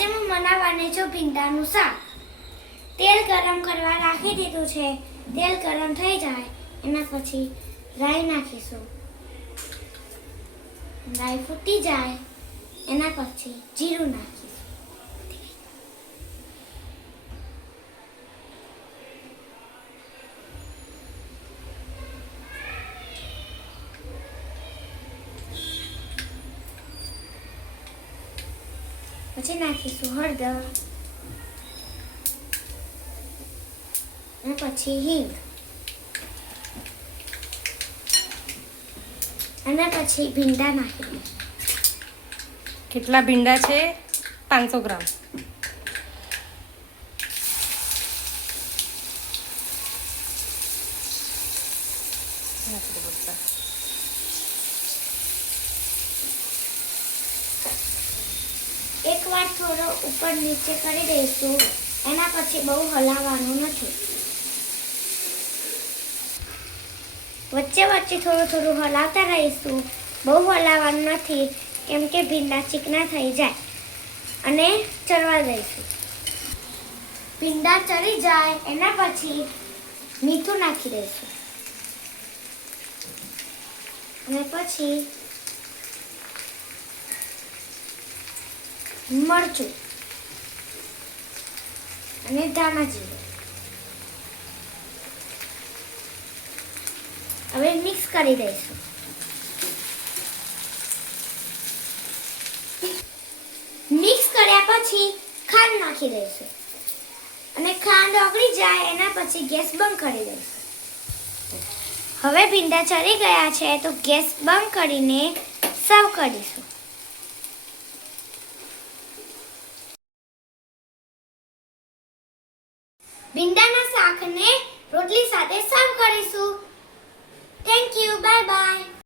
આજે હું બનાવવાની છું ભીંડાનું શાક. તેલ ગરમ કરવા રાખી દીધું છે. તેલ ગરમ થઈ જાય. એના પછી રાઈ નાખીશું. રાઈ ફૂટી જાય. એના પછી જીરું નાખીશું. પછી નાખીશું હળદર. અને પછી હિંગ. અને પછી ભીંડા નાખી કેટલા ભીંડા છે? પાંચસો ગ્રામ. નથી દો એકવાર થોડો ઉપર નીચે કરી દઈશું. એના પછી બહુ હલાવવાનું નથી. વચ્ચે વચ્ચે થોડું થોડું હલાવતા રહીશું. બહુ હલાવવાનું નથી, કેમ કે ભીંડા ચીકણા થઈ જાય. અને ચડવા દઈશું. ભીંડા ચડી જાય, એના પછી મીઠું નાખી દઈશું. અને પછી મરચું અને ધાણા જીરું. હવે મિક્સ કરી દઈશું. મિક્સ કર્યા પછી ખાંડ નાખી દઈશું. અને ખાંડ ઓગળી જાય એના પછી ગેસ બંધ કરી દઈશું. હવે ભીંડા ચડી ગયા છે તો ગેસ બંધ કરીને સર્વ કરીશું. ભીંડાના શાકને રોટલી સાથે સર્વ